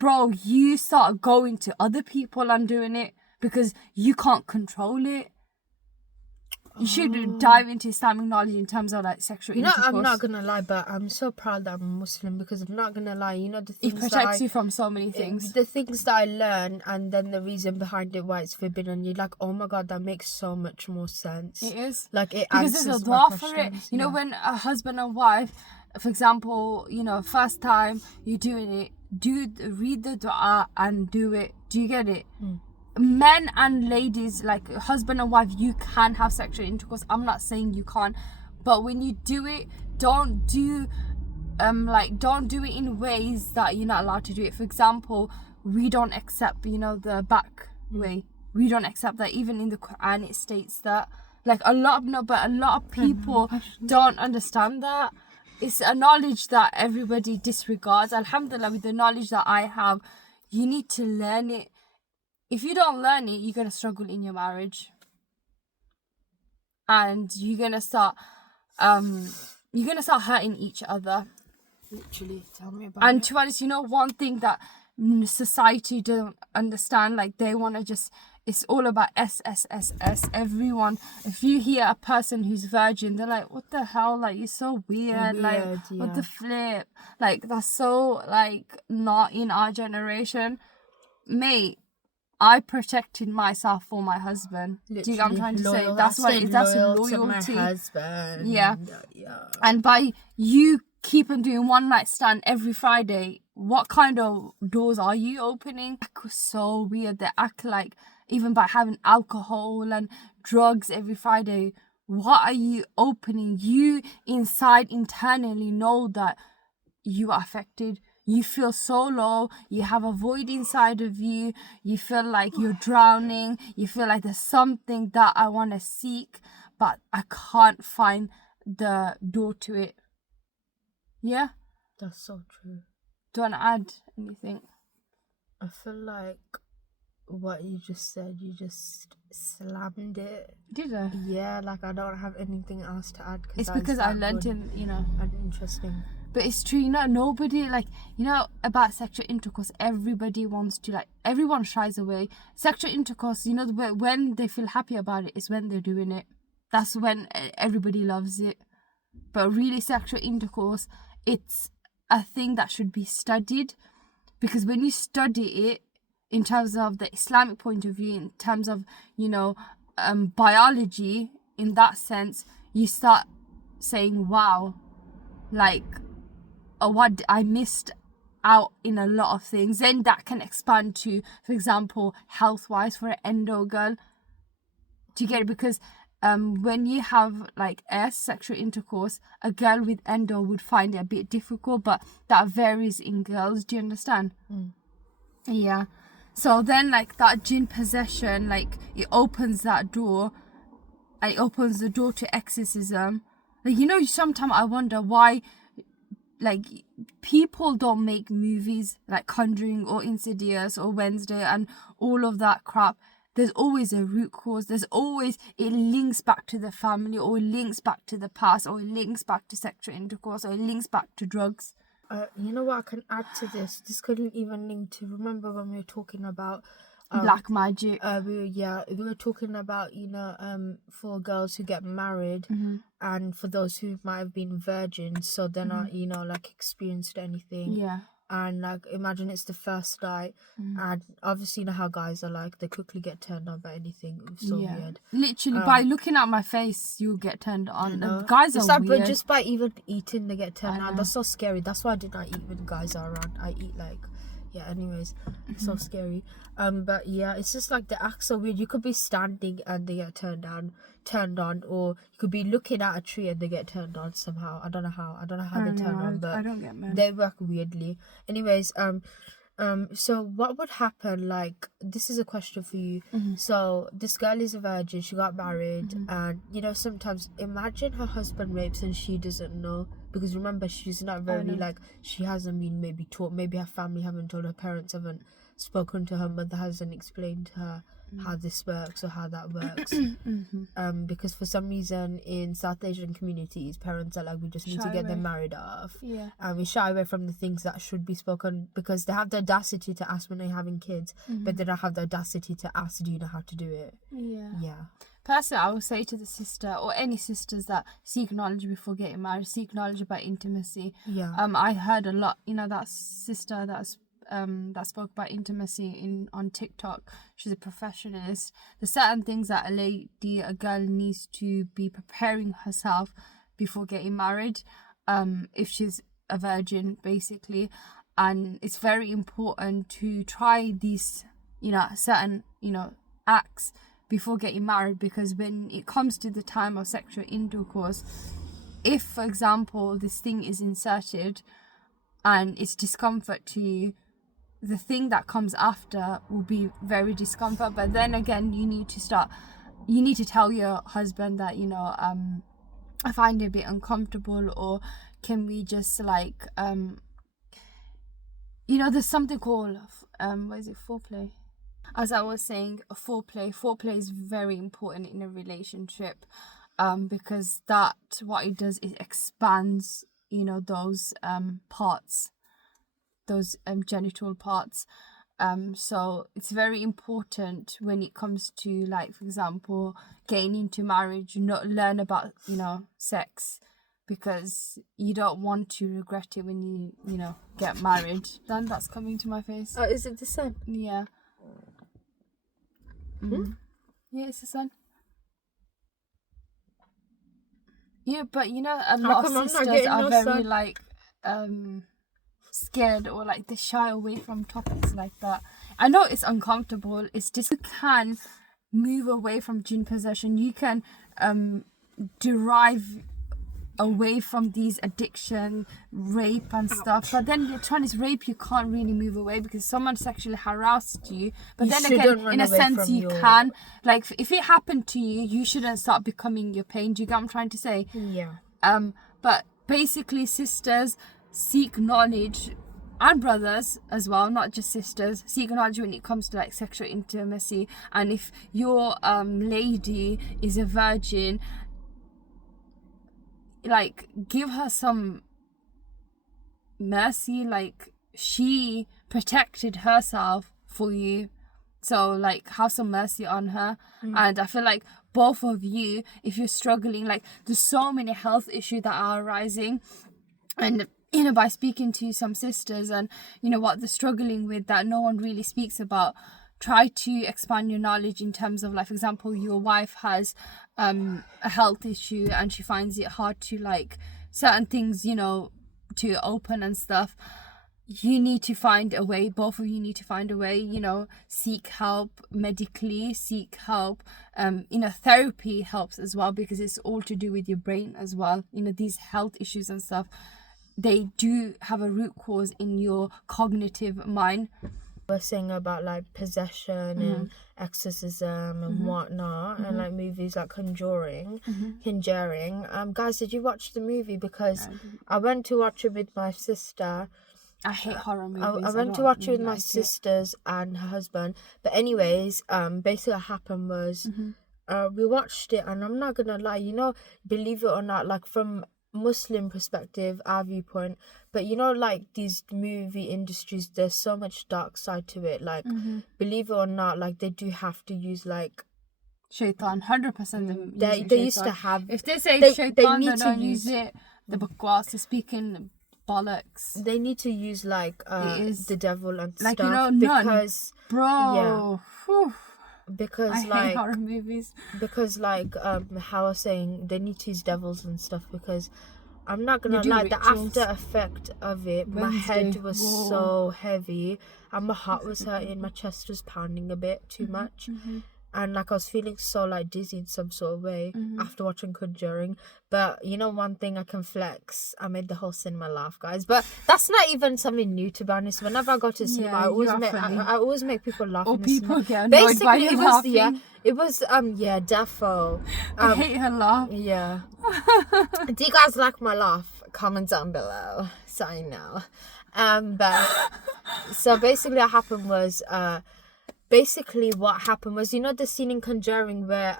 bro, you start going to other people and doing it because you can't control it. You should dive into Islamic knowledge in terms of sexual intercourse. I'm not gonna lie, but I'm so proud that I'm a Muslim because I'm not gonna lie. The things it protects you from so many things. The things that I learn, and then the reason behind it why it's forbidden. You're like, oh my god, that makes so much more sense. It is it because there's a dua for it. When a husband and wife, for example, first time you're doing it, read the dua and do it. Do you get it? Men and ladies, husband and wife, you can have sexual intercourse. I'm not saying you can't, but when you do it, don't do like don't do it in ways that you're not allowed to do it. For example, we don't accept, you know, the back way. We don't accept that. Even in the Quran it states that. Like a lot of people don't understand that. It's a knowledge that everybody disregards. Alhamdulillah, with the knowledge that I have, you need to learn it. If you don't learn it, you're gonna struggle in your marriage, and you're gonna start hurting each other. Literally, tell me about And it. to be honest, you know, one thing that society don't understand, like they want to just, it's all about SSSS. Everyone, if you hear a person who's virgin, they're like, what the hell, like you're so weird, like what the flip, like that's so like not in our generation. Mate, I protected myself for my husband. Literally, do you get what I'm trying to say? loyal. That's what that's loyalty. To my husband. Yeah. Yeah. And by you keep on doing one night stand every Friday, what kind of doors are you opening? It was so weird. They act like, even by having alcohol and drugs every Friday, what are you opening? You inside internally know that you are affected. You feel so low. You have a void inside of you. You feel like you're drowning. You feel like there's something that I want to seek, but I can't find the door to it. Yeah? That's so true. Do you want to add anything? I feel like what you just said, you just slammed it. Did I? Yeah, like I don't have anything else to add. It's because I learned in, you know. And interesting. But it's true, you know, nobody, like, you know, about sexual intercourse, everybody wants to, like, everyone shies away. Sexual intercourse, you know, when they feel happy about it is when they're doing it. That's when everybody loves it. But really, sexual intercourse, it's a thing that should be studied, because when you study it in terms of the Islamic point of view, in terms of, you know, biology, in that sense, you start saying, wow, like, what I missed out in a lot of things. Then that can expand to, for example, health-wise for an endo girl. Do you get it? Because when you have like sexual intercourse, a girl with endo would find it a bit difficult, but that varies in girls. Do you understand? Yeah. So then, like, that jinn possession, like, it opens that door. It opens the door to exorcism. Like, you know, sometimes I wonder why, like, people don't make movies like Conjuring or Insidious or Wednesday and all of that crap. There's always a root cause. There's always, it links back to the family, or it links back to the past, or it links back to sexual intercourse, or it links back to drugs. You know what I can add to this? This couldn't even link to, remember when we were talking about black magic. We were talking about, you know, for girls who get married, and for those who might have been virgins, so they're not, you know, like experienced anything. Yeah. And like, imagine it's the first night, and obviously you know how guys are like, they quickly get turned on by anything. It was so weird. Literally, by looking at my face, you'll get turned on. The guys it's are like, weird. but just by even eating, they get turned on. That's so scary. That's why I did not eat when guys are around. I eat like, yeah, anyways, it's so scary. But yeah, it's just like the acts so weird. You could be standing and they get turned on, or you could be looking at a tree and they get turned on somehow. I don't know how they turn on, but I don't get mad. they work weirdly. Anyways, so what would happen, like, this is a question for you. So this girl is a virgin, she got married, and you know, sometimes imagine her husband rapes and she doesn't know, because remember, she's not very, like, she hasn't been maybe taught, maybe her family haven't told, her parents haven't spoken to her, mother hasn't explained to her how this works or how that works. Because for some reason in South Asian communities, parents are like, we just need to get them married off, and we shy away from the things that should be spoken, because they have the audacity to ask when they're having kids, but they don't have the audacity to ask, do you know how to do it? Personally, I would say to the sister, or any sisters that seek knowledge before getting married, seek knowledge about intimacy. I heard a lot, you know, that sister that spoke about intimacy on TikTok. She's a professionalist. There's certain things that a girl needs to be preparing herself before getting married, if she's a virgin, basically. And it's very important to try these, you know, certain, you know, acts before getting married, because when it comes to the time of sexual intercourse, if, for example, this thing is inserted and it's discomfort to you, the thing that comes after will be very discomfort. But then again, you need to tell your husband that, I find it a bit uncomfortable, or can we just like, there's something called, what is it, foreplay? As I was saying, foreplay is very important in a relationship, because what it does, it expands, those parts, those genital parts. So it's very important when it comes to, like, for example, getting into marriage, learn about, sex, because you don't want to regret it when you get married. Then that's coming to my face. Oh, is it the sun? Yeah. Yeah, it's the sun. Yeah, but a lot of sisters are very like scared, or like they shy away from topics like that. I know it's uncomfortable. It's just, you can move away from jinn possession. You can derive away from these addiction, rape and stuff. But then the Chinese rape, you can't really move away because someone sexually harassed you. But then again, in a sense, you can. Like, if it happened to you, you shouldn't start becoming your pain. Do you get what I'm trying to say? Yeah. But basically, sisters, seek knowledge, and brothers as well, not just sisters, seek knowledge when it comes to like sexual intimacy. And if your lady is a virgin, like, give her some mercy. Like, she protected herself for you, so like have some mercy on her. And I feel like both of you, if you're struggling, like, there's so many health issues that are arising, and by speaking to some sisters and what they're struggling with that no one really speaks about, try to expand your knowledge in terms of, like, for example, your wife has a health issue and she finds it hard to, like, certain things, to open and stuff. You need to find a way, both of you need to find a way, seek help medically, seek help. Therapy helps as well, because it's all to do with your brain as well. These health issues and stuff, they do have a root cause in your cognitive mind. We're saying about like possession and exorcism and whatnot, and like movies like Conjuring. Guys, did you watch the movie? Because I went to watch it with my sister. I hate horror movies. I went to watch it with my sisters and her husband. But anyways, basically what happened was we watched it, and I'm not gonna lie, believe it or not, like, from Muslim perspective, our viewpoint, but like these movie industries, there's so much dark side to it. Like, believe it or not, like, they do have to use like shaitan. 100% they used to have, if they say shaitan, they don't use it. The bakwas is speaking bollocks. They need to use like the devil and like, stuff, because because I like hate horror movies. Because like how I was saying, they need to use devils and stuff, because I'm not gonna lie, the after effect of it, my head was so heavy and my heart was hurting, my chest was pounding a bit too much, and like I was feeling so like dizzy in some sort of way after watching Conjuring. But one thing I can flex, I made the whole cinema laugh, guys. But that's not even something new, to be honest. Whenever I go to cinema, I always make people laugh. Or people get annoyed basically by you laughing. It was defo. I hate her laugh. Yeah. Do you guys like my laugh? Comment down below so I know. But so basically what happened was the scene in Conjuring where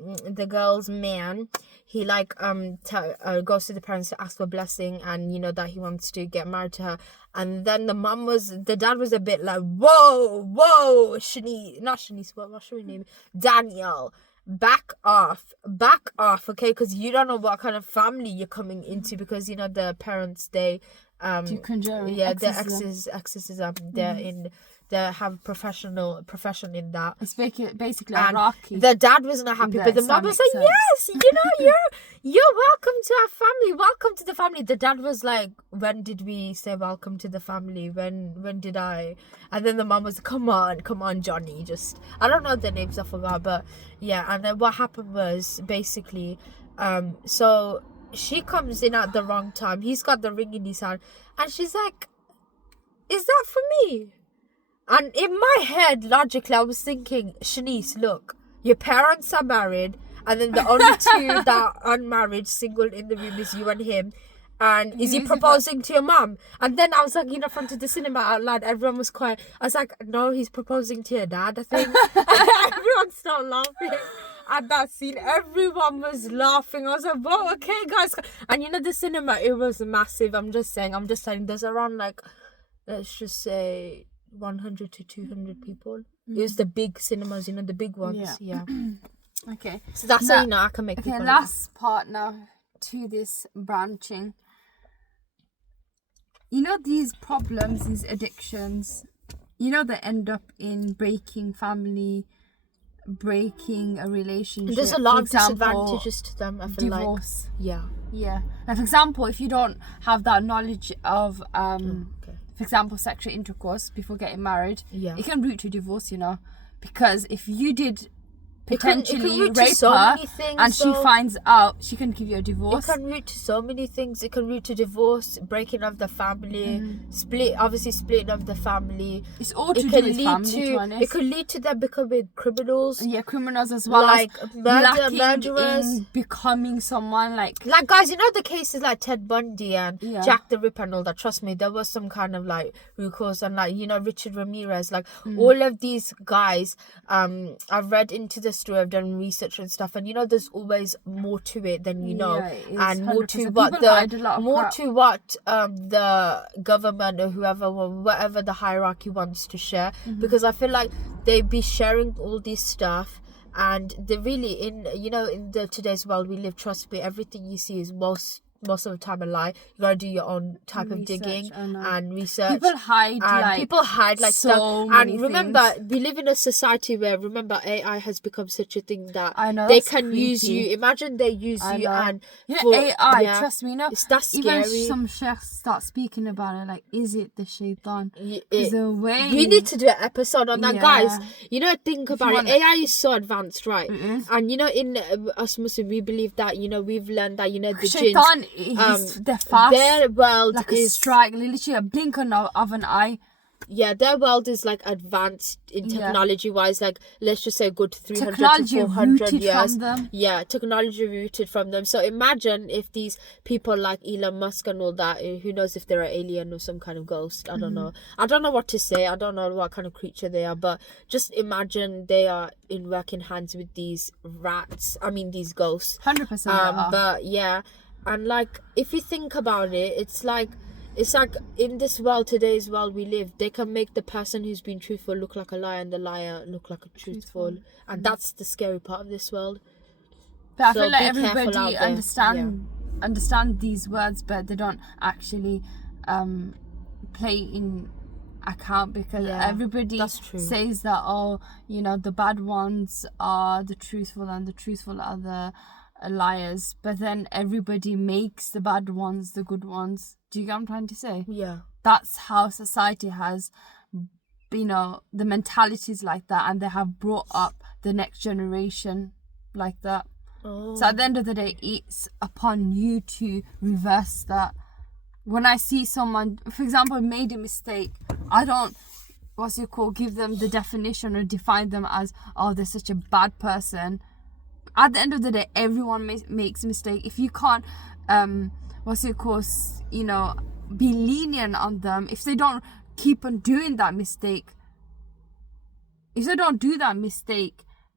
the girl's man, he like goes to the parents to ask for blessing, and that he wants to get married to her. And then the dad was a bit like, whoa, Shanice, what should we name it? Daniel, back off, okay, because you don't know what kind of family you're coming into, because the parents, they do Conjuring, the exorcism, they have profession in that. It's basically a Rocky. The dad was not happy, but the mom was like, yes, you're welcome to our family, welcome to the family. The dad was like, when did we say welcome to the family? When did I? And then the mom was, come on, Johnny, just, I don't know the names, I forgot, but yeah. And then what happened was, basically, So she comes in at the wrong time. He's got the ring in his hand, and she's like, "Is that for me?" And in my head, logically, I was thinking, Shanice, look, your parents are married, and then the only two that are unmarried, single in the room is you and him. And is he proposing to your mum? And then I was like, front of the cinema out loud, everyone was quiet. I was like, no, he's proposing to your dad, I think. Everyone started laughing at that scene. Everyone was laughing. I was like, whoa, okay, guys. And the cinema, it was massive. I'm just saying, there's around like, let's just say 100 to 200 people. It was the big cinemas, the big ones. Yeah. Okay. So that's how I can make people. Okay, last part now to this branching. These problems, these addictions, they end up in breaking family, breaking a relationship. There's a lot of disadvantages to them, I feel divorce. Yeah. Like, for example, if you don't have that knowledge of, for example, sexual intercourse before getting married, it can root to divorce, because if you did potentially rape her and she finds out, she can give you a divorce. It can root to so many things. It can root to divorce, breaking of the family, splitting of the family. It's all to do with family, to be honest. It could lead to them becoming criminals. Yeah, criminals as well, like as murderers, in becoming someone like guys, the cases like Ted Bundy and Jack the Ripper and all that. Trust me, there was some kind of like recourse, and Richard Ramirez, all of these guys. I've read into the story, I've done research and stuff, and there's always more to it than and more to what the government or whatever the hierarchy wants to share, because I feel like they be sharing all this stuff, and they really in the today's world we live, trust me, everything you see is most of the time a lie. You gotta do your own type of digging and research. People hide like so stuff. And remember, we live in a society where AI has become such a thing that they can use you. Imagine they use you and AI. Trust me, that's scary. Even some sheikhs start speaking about it. Like, is it the shaitan? Is the way we need to do an episode on that, guys. Think about it. AI is so advanced, right? And in us Muslims, we believe that we've learned that the shaitan they're fast. Their world like is a strike, literally a blink of an eye. Yeah, their world is like advanced in technology wise, like let's just say a good 300 technology to 400 rooted years. From them. Yeah, technology rooted from them. So imagine if these people like Elon Musk and all that, who knows if they're an alien or some kind of ghost. I don't know. I don't know what to say. I don't know what kind of creature they are, but just imagine they are in working hands with these these ghosts. 100%. But yeah. And like, if you think about it, it's like in this world, today's world we live, they can make the person who's been truthful look like a liar, and the liar look like a truthful. And that's the scary part of this world. But I feel like everybody understand these words, but they don't actually play in account, because everybody says that the bad ones are the truthful and the truthful are the liars, but then everybody makes the bad ones the good ones. Do you get what I'm trying to say? Yeah, that's how society has, the mentality is like that, and they have brought up the next generation like that. So at the end of the day, it's upon you to reverse that. When I see someone, for example, made a mistake, I don't give them the definition or define them as, they're such a bad person. At the end of the day, everyone makes a mistake. If you can't, be lenient on them, if they don't keep on doing that mistake,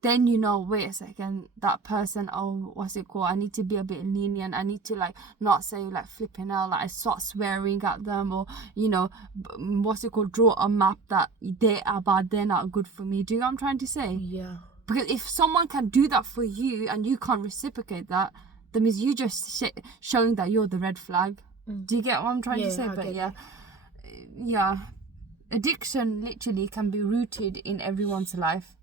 then wait a second, that person, I need to be a bit lenient. I need to not say flipping out, I start swearing at them, or draw a map that they are bad, they're not good for me. Do you know what I'm trying to say? Yeah. Because if someone can do that for you and you can't reciprocate that, that means you just showing that you're the red flag. Do you get what I'm trying to say? But addiction literally can be rooted in everyone's life.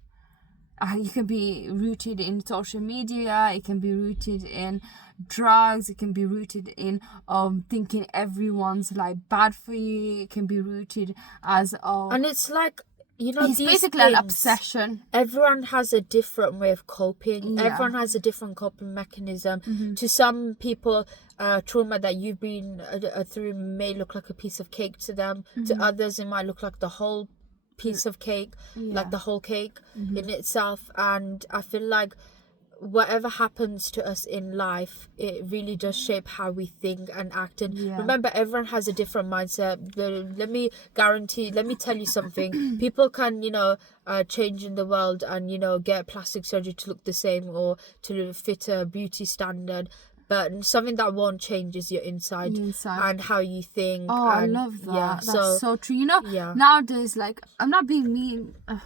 You can be rooted in social media, it can be rooted in drugs, it can be rooted in thinking everyone's bad for you, it can be rooted as and it's like, you know, it's these basically an things, obsession. everyone has a different way of coping. Yeah. Everyone has a different coping mechanism. To some people, trauma that you've been through may look like a piece of cake to them. To others, it might look like the whole piece of cake, like the whole cake in itself. And I feel like whatever happens to us in life, it really does shape how we think and act. And remember, everyone has a different mindset. Let me tell you something. People can, you know, change in the world and, you know, get plastic surgery to look the same or to fit a beauty standard, but something that won't change is your inside and how you think. Oh, I love that. Yeah, that's so true. You know, nowadays, like, I'm not being mean to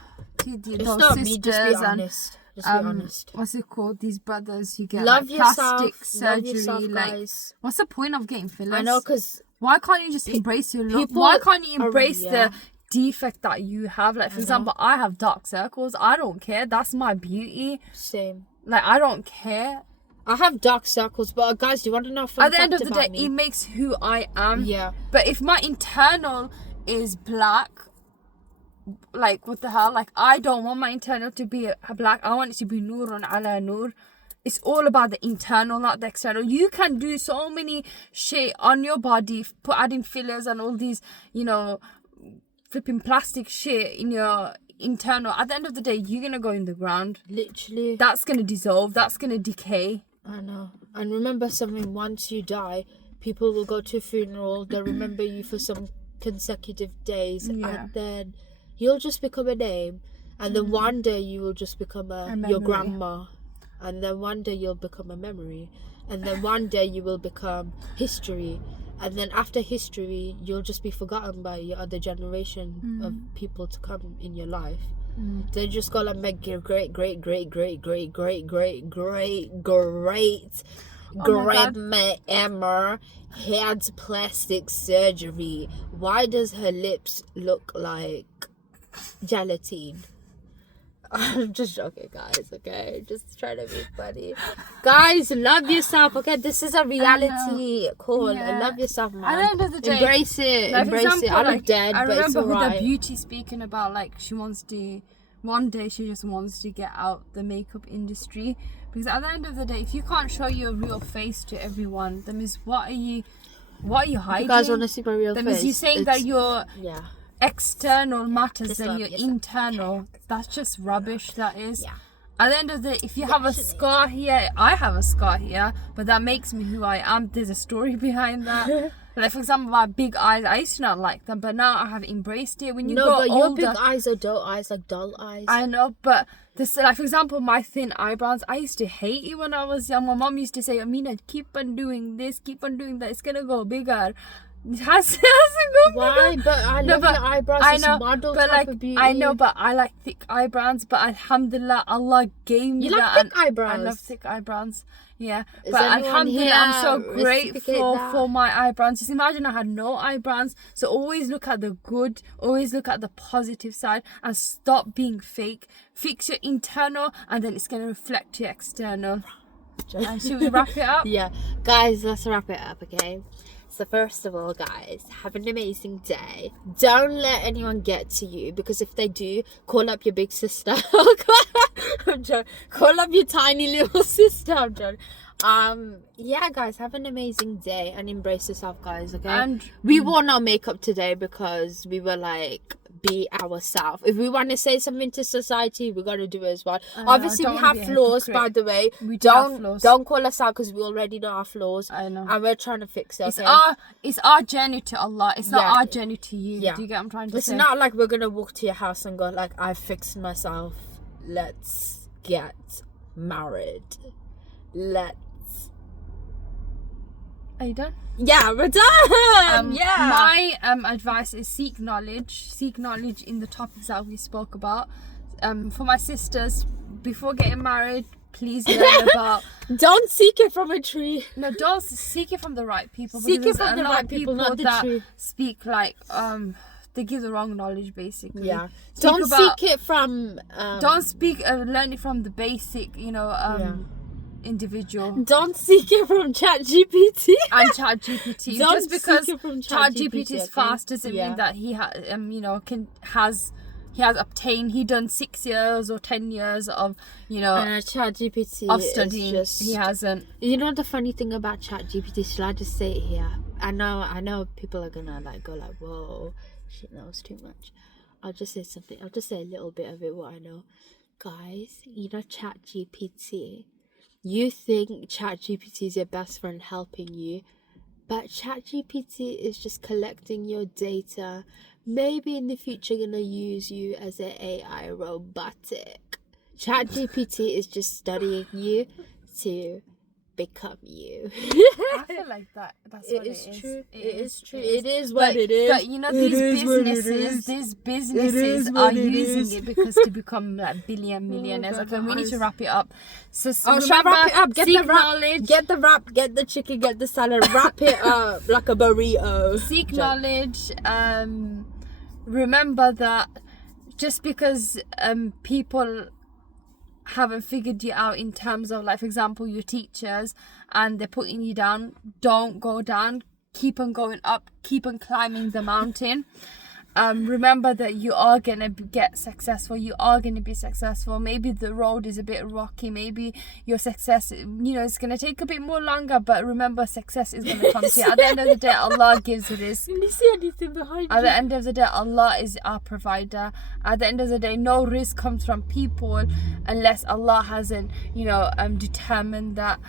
it's those not sisters me, just be honest. Just be honest. What's it called? These brothers, you get love like yourself, plastic surgery. love yourself, like, guys. what's the point of getting fillers? I know, because why can't you just embrace your look? Why can't you embrace the defect that you have? Like, for example, I have dark circles. I don't care. That's my beauty. Same. Like, I don't care. I have dark circles, but guys, do you want to know? At the end of the day, it makes who I am. Yeah. But if my internal is black, like, what the hell? Like, I don't want my internal to be black. I want it to be nurun ala nur. It's all about the internal, not the external. You can do so many shit on your body, adding fillers and all these, you know, flipping plastic shit in your internal. At the end of the day, you're gonna go in the ground. Literally. That's gonna dissolve. That's gonna decay. I know. And remember something, once you die, people will go to a funeral, they'll remember you for some consecutive days, and then you'll just become a name. And then one day you will just become your grandma. And then one day you'll become a memory. And then one day you will become history. And then after history, you'll just be forgotten by your other generation of people to come in your life. They just gotta make your great grandma Emma had plastic surgery. Why does her lips look like gelatine? I'm just joking, guys, okay? Just trying to be funny. Guys, love yourself, okay? This is a reality call. Love yourself, man. At the end of the day, embrace it. Like, embrace example, it. I look like, dead, I but it's remember alright. with the beauty speaking about, like, she wants to, one day she just wants to get out the makeup industry. Because at the end of the day, if you can't show your real face to everyone, that means what are you hiding? You guys want to see my real face? That means you're saying that your external matters Just than your yourself. internal. That's just rubbish, that is. Yeah. At the end of the day, if you have a scar here, I have a scar here, but that makes me who I am. There's a story behind that. Like, for example, my big eyes, I used to not like them, but now I have embraced it. When you go but older, your big eyes are dull eyes, like dull eyes. I know, but this, like, for example, my thin eyebrows, I used to hate it when I was young. My mom used to say, Amina, keep on doing this, keep on doing that, it's gonna go bigger. It hasn't gone Why? bigger. But I love your eyebrows. I It's know, model but type like, of beauty. I know, but I like thick eyebrows. But alhamdulillah, Allah gave me You like that. thick and eyebrows? I love thick eyebrows. Yeah, Is but anyone alhamdulillah, here I'm so reciprocate grateful that? for my eyebrows. Just imagine I had no eyebrows. So always look at the good, always look at the positive side, and stop being fake. Fix your internal, and then it's gonna reflect your external. And should we wrap it up? Yeah, guys, let's wrap it up, okay? So first of all, guys, have an amazing day. Don't let anyone get to you, because if they do, call up your big sister. I'm joking. Call up your tiny little sister. I'm joking. Yeah, guys, have an amazing day and embrace yourself, guys, okay? And we wore no makeup today because we were like, be ourselves. If we want to say something to society, we got to do it as well. Obviously, we have flaws, by the way. We have flaws. Don't call us out, because we already know our flaws. I know. And we're trying to fix it. It's our journey to Allah. It's not our journey to you. Yeah. Do you get what I'm trying to say? It's not like we're gonna walk to your house and go like, I fixed myself. Let's get married. Are you done? Yeah, we're done. My advice is seek knowledge. Seek knowledge in the topics that we spoke about. For my sisters, before getting married, please learn about. Don't seek it from a tree. No, don't seek it from the right people. Seek it from the right people, not the that tree. Speak like they give the wrong knowledge, basically. Yeah. Don't seek it from. Don't speak. Learn it from the basic. Individual. Don't seek it from ChatGPT. And ChatGPT. Just because ChatGPT is fast doesn't mean that he has he done 6 years or 10 years of, you know, ChatGPT of studying. He hasn't. You know the funny thing about ChatGPT, shall I just say it here? I know people are gonna like go like, whoa, she knows too much. I'll just say something. I'll just say a little bit of it, what I know. Guys, you know ChatGPT. You think ChatGPT is your best friend helping you, but ChatGPT is just collecting your data. Maybe in the future gonna use you as an AI robotic. ChatGPT is just studying you to become you. I feel like that's what it is. True. It is true. It is. It is what it is. But you know, these businesses are using it because to become like millionaires. Okay, we need to wrap it up. So shall I wrap it up? Get the wrap. knowledge. Get the wrap. Get the chicken. Get the salad. Wrap it up like a burrito. Seek knowledge. Remember that just because people haven't figured you out in terms of, like, for example, your teachers, and they're putting you down, don't go down. Keep on going up. Keep on climbing the mountain. Remember that you are gonna get successful. You are gonna be successful. Maybe the road is a bit rocky. Maybe your success, you know, it's gonna take a bit more longer. But remember, success is gonna come to you. At the end of the day, Allah gives risk. Can you see anything behind you? At the end of the day, Allah is our provider. At the end of the day, no risk comes from people unless Allah hasn't, you know, determined that,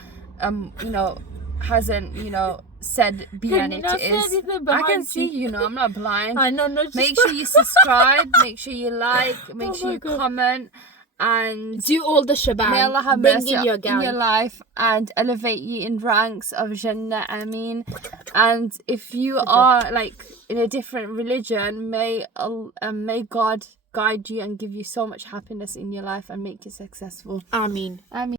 you know, hasn't, you know, said be and it is. I can see, you know, I'm not blind. I know. Make sure you subscribe. Make sure you like. Make sure you comment. And do all the shebang. May Allah have mercy in your life and elevate you in ranks of Jannah. Ameen. And if you are like in a different religion, may God guide you and give you so much happiness in your life and make you successful. Ameen. Ameen.